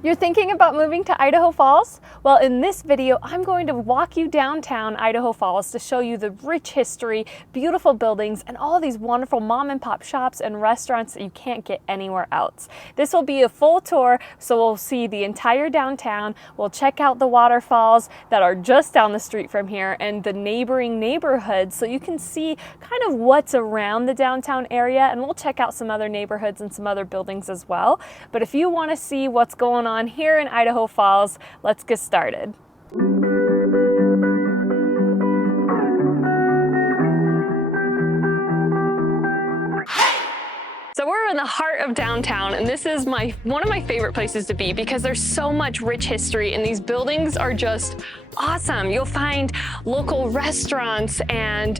You're thinking about moving to Idaho Falls? Well, in this video, I'm going to walk you downtown Idaho Falls to show you the rich history, beautiful buildings, and all these wonderful mom and pop shops and restaurants that you can't get anywhere else. This will be a full tour, so we'll see the entire downtown. We'll check out the waterfalls that are just down the street from here and the neighboring neighborhoods, so you can see kind of what's around the downtown area, and we'll check out some other neighborhoods and some other buildings as well. But if you want to see what's going on here in Idaho Falls, let's get started. So we're in the heart of downtown, and this is one of my favorite places to be because there's so much rich history and these buildings are just awesome. You'll find local restaurants and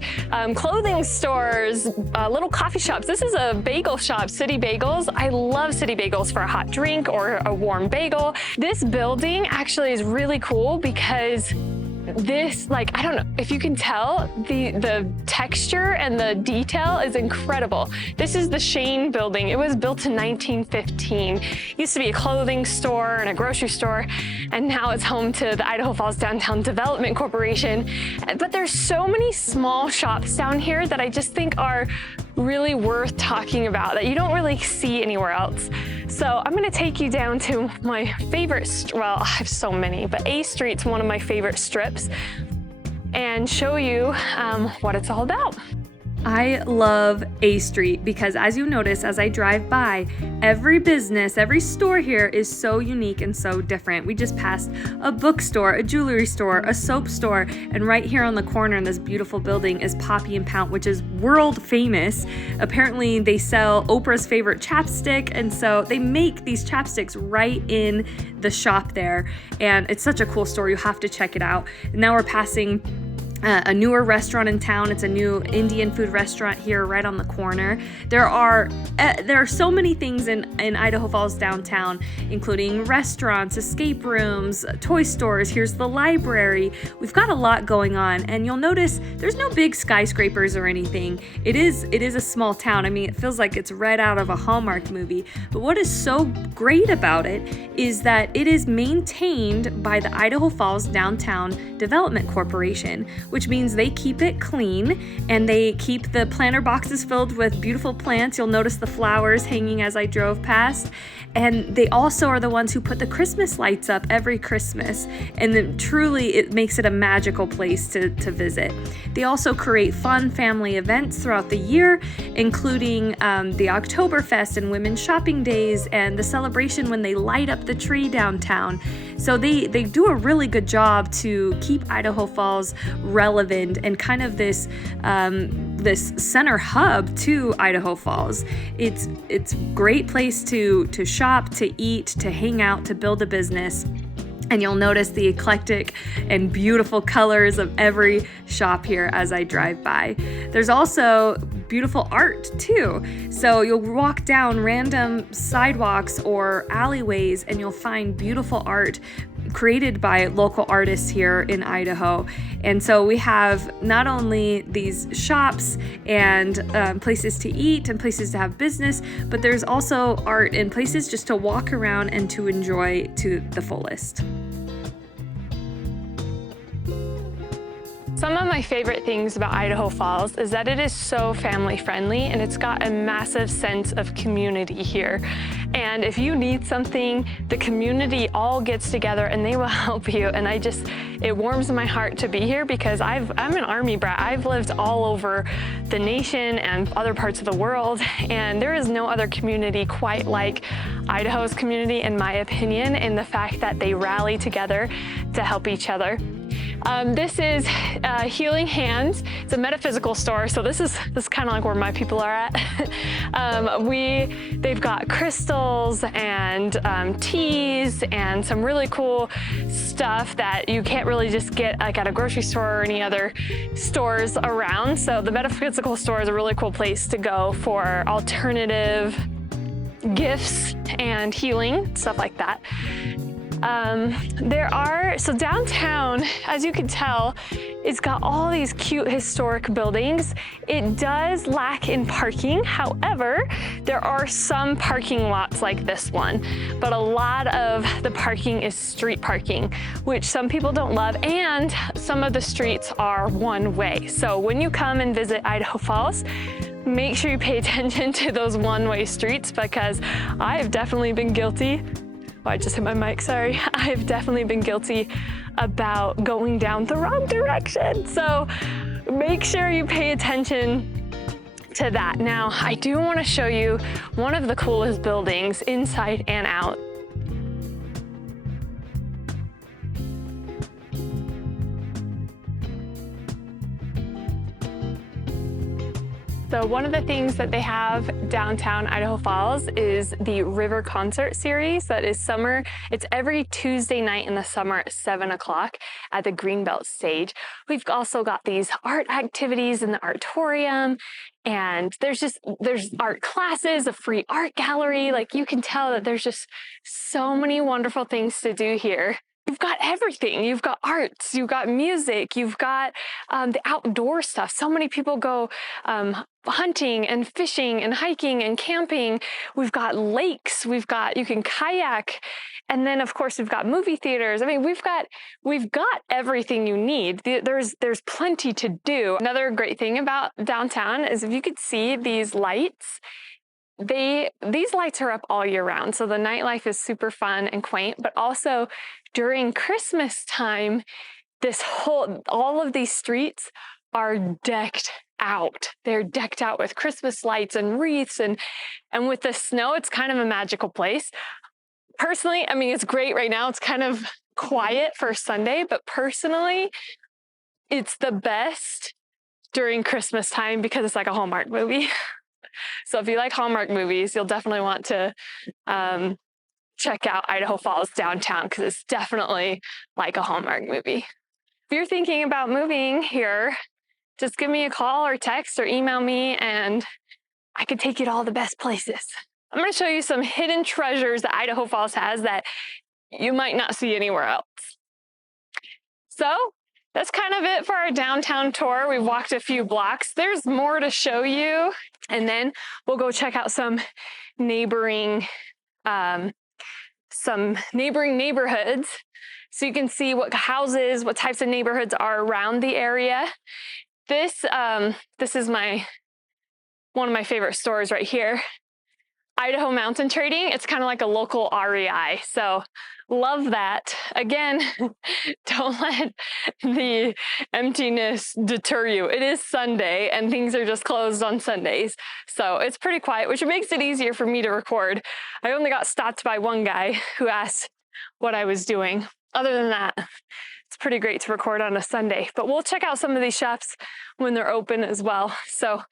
clothing stores, little coffee shops. This is a bagel shop, City Bagels. I love City Bagels for a hot drink or a warm bagel. This building actually is really cool because this, I don't know if you can tell, the texture and the detail is incredible. This is the Shane building. It was built in 1915. It used to be a clothing store and a grocery store, and now it's home to the Idaho Falls Downtown Development Corporation. But there's so many small shops down here that I just think are really worth talking about that you don't really see anywhere else. So I'm gonna take you down to my favorite, well, I have so many, but A Street's one of my favorite strips, and show you what it's all about. I love A Street because, as you notice as I drive by, every business, every store here is so unique and so different. We just passed a bookstore, a jewelry store, a soap store, and right here on the corner in this beautiful building is Poppy and Pout, which is world famous. Apparently they sell Oprah's favorite chapstick, and so they make these chapsticks right in the shop there, and it's such a cool store. You have to check it out. And now we're passing a newer restaurant in town. It's a new Indian food restaurant here right on the corner. There are so many things in Idaho Falls downtown, including restaurants, escape rooms, toy stores. Here's the library. We've got a lot going on, and you'll notice there's no big skyscrapers or anything. It is a small town. I mean, it feels like it's right out of a Hallmark movie. But what is so great about it is that it is maintained by the Idaho Falls Downtown Development Corporation, which means they keep it clean and they keep the planter boxes filled with beautiful plants. You'll notice the flowers hanging as I drove past. And they also are the ones who put the Christmas lights up every Christmas. And then truly it makes it a magical place to visit. They also create fun family events throughout the year, including the Oktoberfest and Women's Shopping Days and the celebration when they light up the tree downtown. So they do a really good job to keep Idaho Falls relevant and kind of this center hub to Idaho Falls. It's a great place to shop, to eat, to hang out, to build a business. And you'll notice the eclectic and beautiful colors of every shop here as I drive by. There's also beautiful art too. So you'll walk down random sidewalks or alleyways and you'll find beautiful art created by local artists here in Idaho. And so we have not only these shops and places to eat and places to have business, but there's also art and places just to walk around and to enjoy to the fullest. Some of my favorite things about Idaho Falls is that it is so family friendly and it's got a massive sense of community here. And if you need something, the community all gets together and they will help you. And it warms my heart to be here because I'm an Army brat. I've lived all over the nation and other parts of the world, and there is no other community quite like Idaho's community, in my opinion, in the fact that they rally together to help each other. This is Healing Hands. It's a metaphysical store, so this is kind of like where my people are at. They've got crystals and teas and some really cool stuff that you can't really just get at a grocery store or any other stores around. So the metaphysical store is a really cool place to go for alternative gifts and healing, stuff like that. So downtown, as you can tell, it's got all these cute historic buildings. It does lack in parking. However, there are some parking lots like this one, but a lot of the parking is street parking, which some people don't love, and some of the streets are one way. So when you come and visit Idaho Falls, make sure you pay attention to those one-way streets, because I've definitely been guilty. Oh, I just hit my mic, sorry. I've definitely been guilty about going down the wrong direction. So make sure you pay attention to that. Now, I do want to show you one of the coolest buildings inside and out. So one of the things that they have downtown Idaho Falls is the River Concert Series that is summer. It's every Tuesday night in the summer at 7 o'clock at the Greenbelt stage. We've also got these art activities in the Artorium, and there's art classes, a free art gallery. Like, you can tell that there's just so many wonderful things to do here. You've got everything. You've got arts, you've got music, you've got the outdoor stuff. So many people go hunting and fishing and hiking and camping. We've got lakes, you can kayak. And then of course we've got movie theaters. I mean, we've got everything you need. There's plenty to do. Another great thing about downtown is, if you could see these lights, these lights are up all year round. So the nightlife is super fun and quaint, but also during Christmas time, all of these streets are decked out. They're decked out with Christmas lights and wreaths, and with the snow, it's kind of a magical place. Personally, I mean, it's great right now. It's kind of quiet for Sunday, but personally, it's the best during Christmas time because it's like a Hallmark movie. So if you like Hallmark movies, you'll definitely want to check out Idaho Falls downtown, because it's definitely like a Hallmark movie. If you're thinking about moving here, just give me a call or text or email me, and I could take you to all the best places. I'm going to show you some hidden treasures that Idaho Falls has that you might not see anywhere else. So that's kind of it for our downtown tour. We've walked a few blocks. There's more to show you, and then we'll go check out some neighboring neighborhoods, so you can see what types of neighborhoods are around the area. This is one of my favorite stores right here, Idaho Mountain Trading. It's kind of like a local REI, so love that. Again, don't let the emptiness deter you. It is Sunday and things are just closed on Sundays, so it's pretty quiet, which makes it easier for me to record. I only got stopped by one guy who asked what I was doing. Other than that, it's pretty great to record on a Sunday, but we'll check out some of these shops when they're open as well. So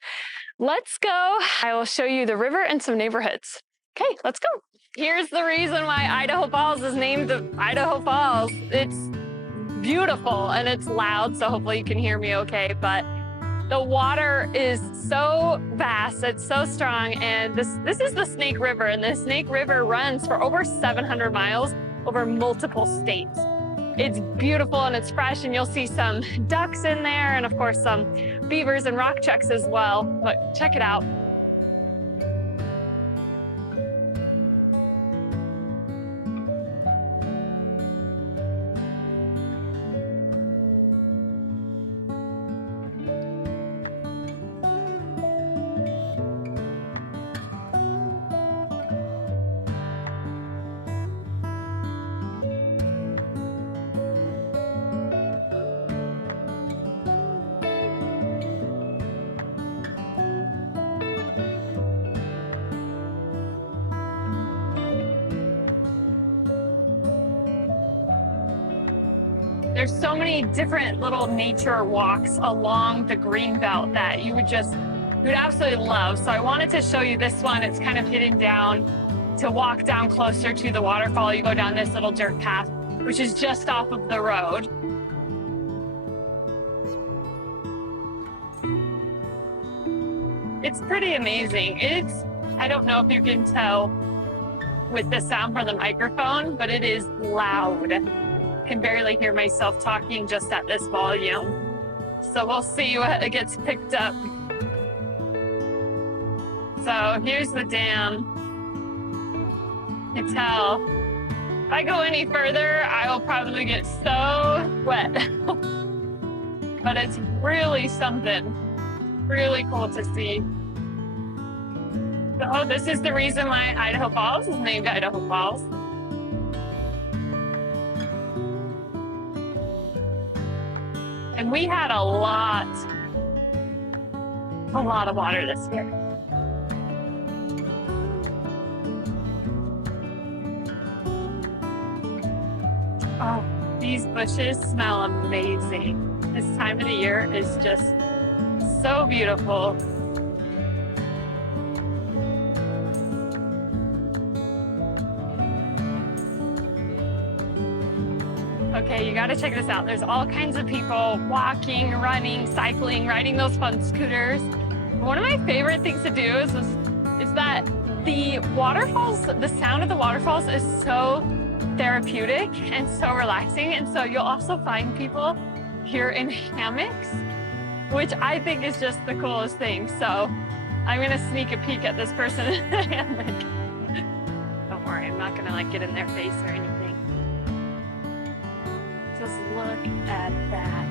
let's go. I will show you the river and some neighborhoods. Okay, let's go. Here's the reason why Idaho Falls is named Idaho Falls. It's beautiful and it's loud, so hopefully you can hear me okay, but the water is so vast, it's so strong, and this is the Snake River, and the Snake River runs for over 700 miles over multiple states. It's beautiful and it's fresh, and you'll see some ducks in there, and of course some beavers and rock chucks as well, but check it out. There's so many different little nature walks along the Greenbelt that you would absolutely love. So I wanted to show you this one. It's kind of hidden down. To walk down closer to the waterfall, you go down this little dirt path, which is just off of the road. It's pretty amazing. I don't know if you can tell, with the sound from the microphone, but it is loud. I can barely hear myself talking just at this volume. So we'll see what it gets picked up. So here's the dam. You can tell. If I go any further, I will probably get so wet. But it's really something. Really cool to see. So this is the reason why Idaho Falls is named Idaho Falls. And we had a lot of water this year. Oh, these bushes smell amazing. This time of the year is just so beautiful. Okay, you gotta check this out. There's all kinds of people walking, running, cycling, riding those fun scooters. One of my favorite things to do is that the waterfalls, the sound of the waterfalls is so therapeutic and so relaxing. And so you'll also find people here in hammocks, which I think is just the coolest thing. So I'm gonna sneak a peek at this person in the hammock. Don't worry, I'm not gonna like get in their face or anything. Just look at that.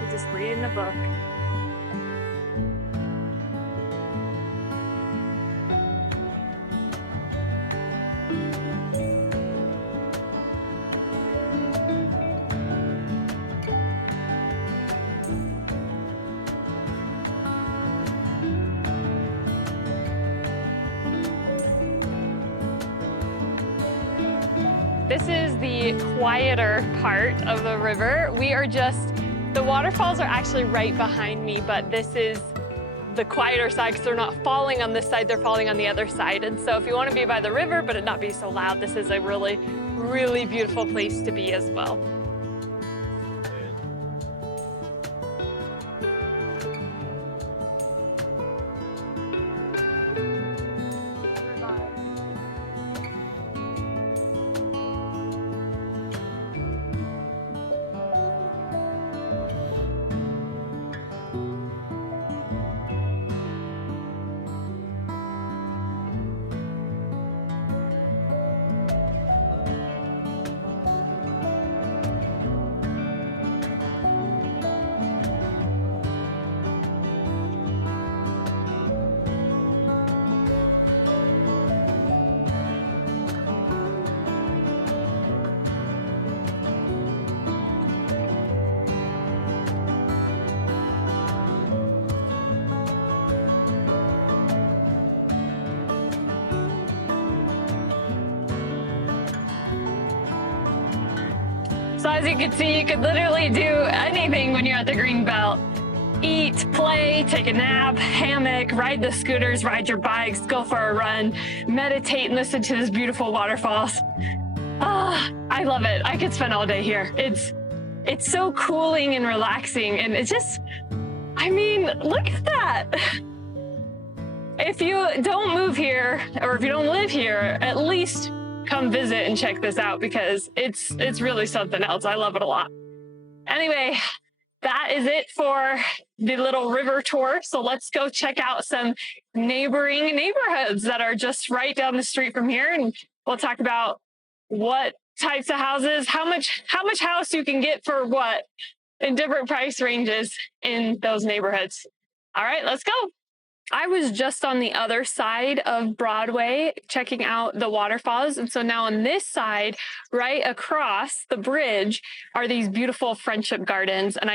You're just reading the book. This is the quieter part of the river. The waterfalls are actually right behind me, but this is the quieter side because they're not falling on this side, they're falling on the other side. And so if you want to be by the river, but it not be so loud, this is a really, really beautiful place to be as well. So as you can see, you could literally do anything when you're at the green belt. Eat, play, take a nap, hammock, ride the scooters, ride your bikes, go for a run, meditate and listen to this beautiful waterfalls. Ah, I love it. I could spend all day here. It's so cooling and relaxing, and it's just, I mean, look at that. If you don't move here, or if you don't live here, at least come visit and check this out because it's really something else. I love it a lot. Anyway, that is it for the little river tour. So let's go check out some neighboring neighborhoods that are just right down the street from here. And we'll talk about what types of houses, how much house you can get for what in different price ranges in those neighborhoods. All right, let's go. I was just on the other side of Broadway checking out the waterfalls. And so now on this side, right across the bridge, are these beautiful friendship gardens. And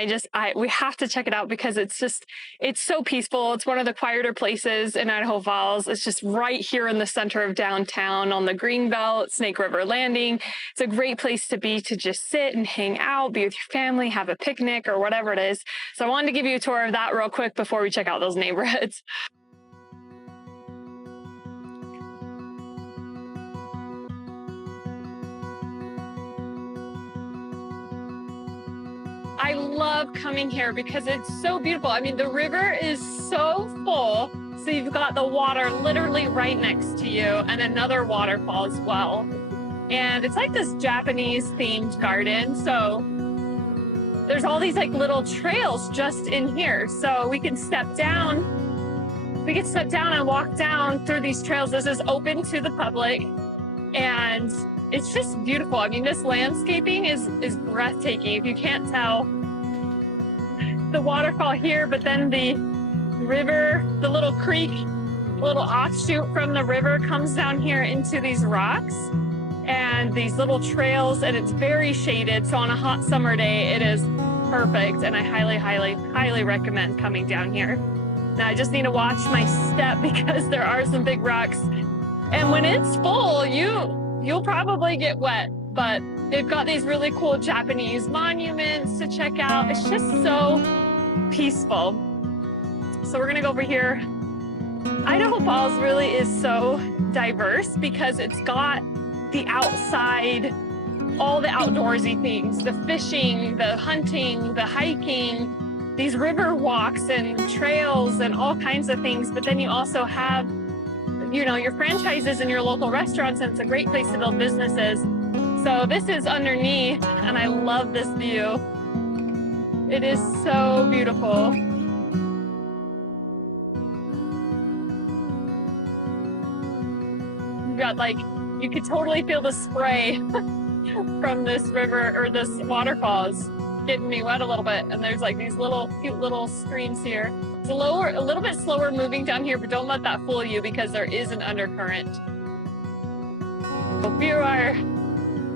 we have to check it out because it's so peaceful. It's one of the quieter places in Idaho Falls. It's just right here in the center of downtown on the Greenbelt, Snake River Landing. It's a great place to be, to just sit and hang out, be with your family, have a picnic or whatever it is. So I wanted to give you a tour of that real quick before we check out those neighborhoods. I love coming here because it's so beautiful. I mean, the river is so full, So you've got the water literally right next to you and another waterfall as well. And it's like this Japanese themed garden. So there's all these like little trails just in here. So we can step down. We can step down and walk down through these trails. This is open to the public. And it's just beautiful. I mean, this landscaping is breathtaking. If you can't tell, the waterfall here, but then the river, the little creek, little offshoot from the river comes down here into these rocks and these little trails, and it's very shaded. So on a hot summer day, it is perfect. And I highly, highly, highly recommend coming down here. Now I just need to watch my step because there are some big rocks. And when it's full, you'll probably get wet, but they've got these really cool Japanese monuments to check out. It's just so peaceful. So we're gonna go over here. Idaho Falls really is so diverse because it's got the outside, all the outdoorsy things, the fishing, the hunting, the hiking, these river walks and trails and all kinds of things. But then you also have, you know, your franchises and your local restaurants, and it's a great place to build businesses. So this is underneath, and I love this view. It is so beautiful. You've got like, you could totally feel the spray from this river or this waterfalls getting me wet a little bit. And there's like these little cute little streams here. It's a little bit slower moving down here, but don't let that fool you because there is an undercurrent. If you are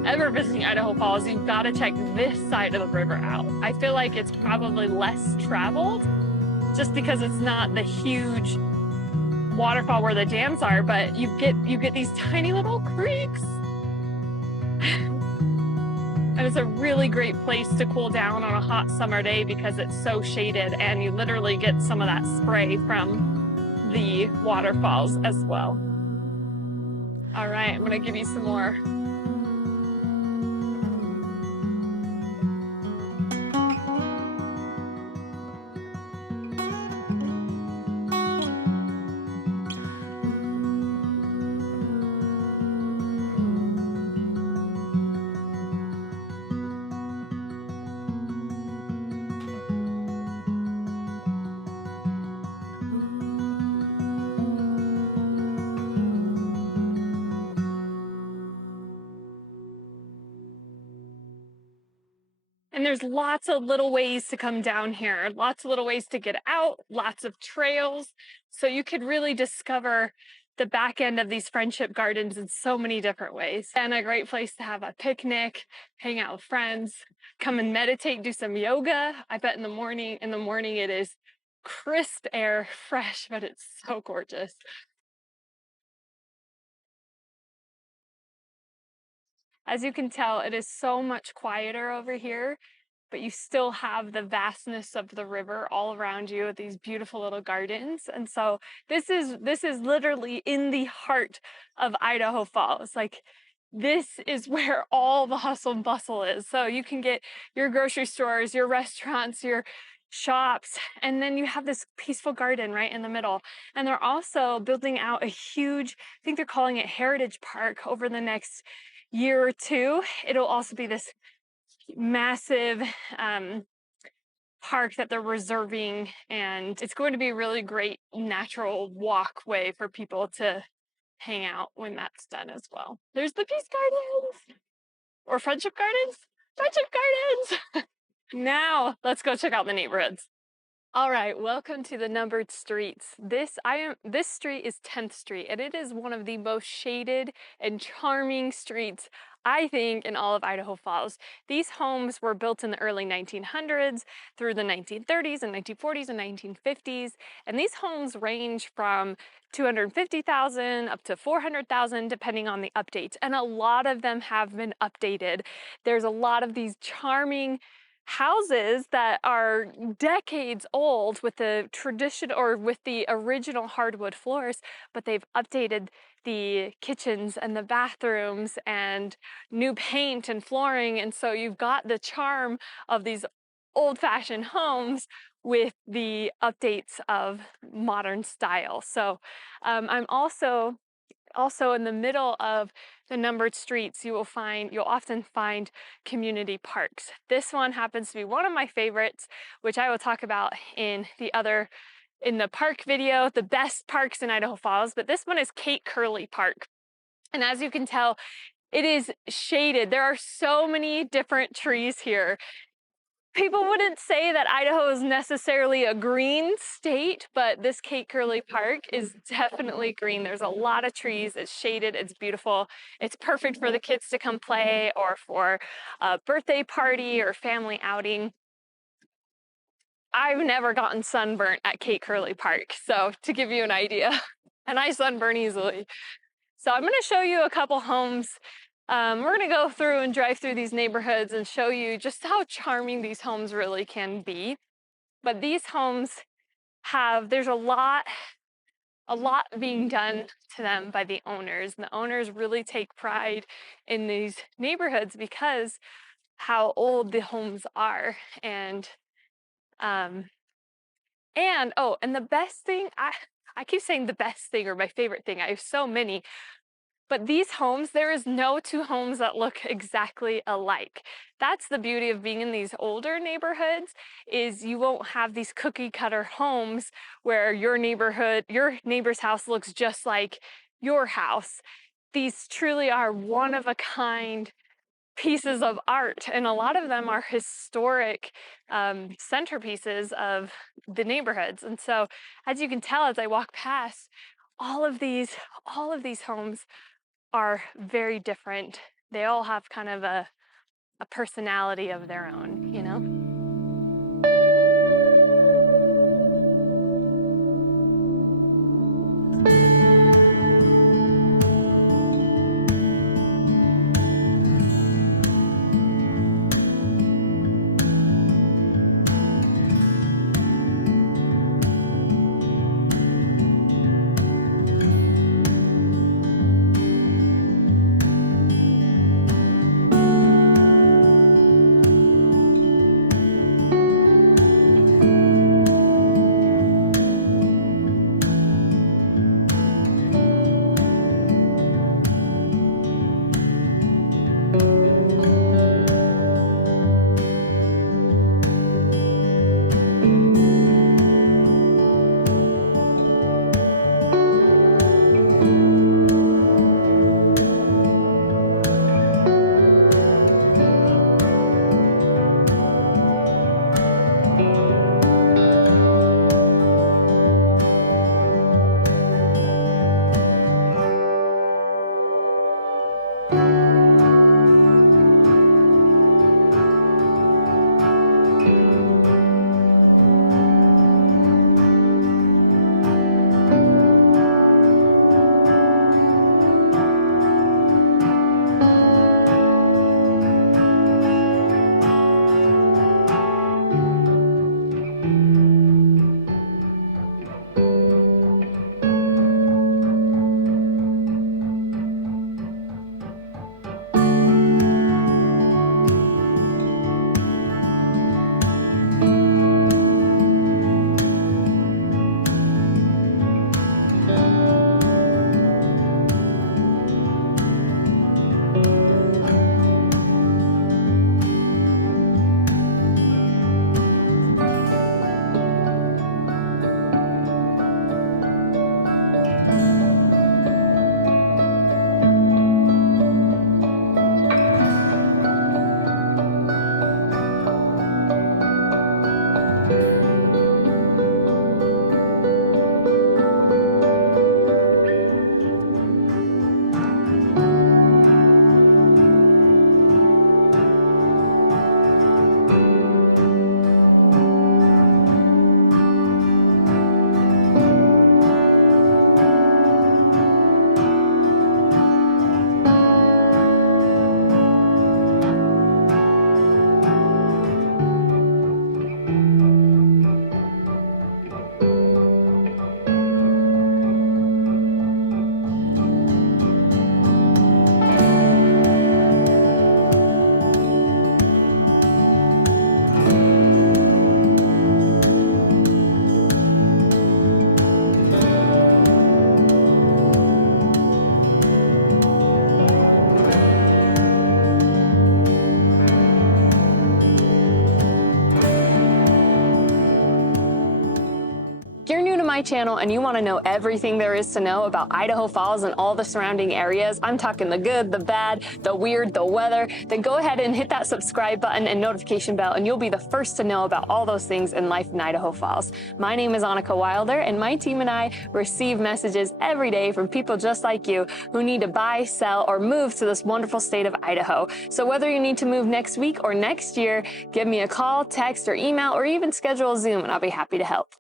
ever visiting Idaho Falls, you've got to check this side of the river out. I feel like it's probably less traveled just because it's not the huge waterfall where the dams are, but you get these tiny little creeks. And it's a really great place to cool down on a hot summer day because it's so shaded and you literally get some of that spray from the waterfalls as well. All right, I'm gonna give you some more. And there's lots of little ways to come down here, lots of little ways to get out, lots of trails. So you could really discover the back end of these friendship gardens in so many different ways. And a great place to have a picnic, hang out with friends, come and meditate, do some yoga. I bet in the morning it is crisp air, fresh, but it's so gorgeous. As you can tell, it is so much quieter over here, but you still have the vastness of the river all around you with these beautiful little gardens. And so this is literally in the heart of Idaho Falls. Like, this is where all the hustle and bustle is. So you can get your grocery stores, your restaurants, your shops, and then you have this peaceful garden right in the middle. And they're also building out a huge, I think they're calling it Heritage Park over the next year or two. It'll also be this massive park that they're reserving, and it's going to be a really great natural walkway for people to hang out when that's done as well. There's the Peace Gardens or Friendship Gardens. Friendship Gardens. Now let's go check out the neighborhoods. All right, welcome to the numbered streets. This street is 10th Street, and it is one of the most shaded and charming streets, I think, in all of Idaho Falls. These homes were built in the early 1900s through the 1930s and 1940s and 1950s, and these homes range from 250,000 up to 400,000 depending on the updates, and a lot of them have been updated. There's a lot of these charming houses that are decades old with the tradition or with the original hardwood floors, but they've updated the kitchens and the bathrooms and new paint and flooring. And so you've got the charm of these old-fashioned homes with the updates of modern style. So I'm also in the middle of the numbered streets. You'll often find community parks. This one happens to be one of my favorites, which I will talk about in the park video, the best parks in Idaho Falls, but this one is Kate Curley Park. And as you can tell, it is shaded. There are so many different trees here. People wouldn't say that Idaho is necessarily a green state, but this Kate Curley Park is definitely green. There's a lot of trees, it's shaded, it's beautiful. It's perfect for the kids to come play or for a birthday party or family outing. I've never gotten sunburnt at Kate Curley Park, so to give you an idea, and I sunburn easily. So I'm gonna show you a couple homes. We're gonna go through and drive through these neighborhoods and show you just how charming these homes really can be. But these homes there's a lot being done to them by the owners. And the owners really take pride in these neighborhoods because how old the homes are. And the best thing, I keep saying the best thing or my favorite thing, I have so many, but these homes, there is no two homes that look exactly alike. That's the beauty of being in these older neighborhoods, is you won't have these cookie cutter homes where your neighbor's house looks just like your house. These truly are one of a kind pieces of art, and a lot of them are historic centerpieces of the neighborhoods. And so, as you can tell, as I walk past, all of these homes are very different. They all have kind of a personality of their own, you know? my channel and you want to know everything there is to know about Idaho Falls and all the surrounding areas, I'm talking the good, the bad, the weird, the weather, then go ahead and hit that subscribe button and notification bell and you'll be the first to know about all those things in life in Idaho Falls. My name is Annika Wilder and my team and I receive messages every day from people just like you who need to buy, sell, or move to this wonderful state of Idaho. So whether you need to move next week or next year, give me a call, text, or email, or even schedule a Zoom and I'll be happy to help.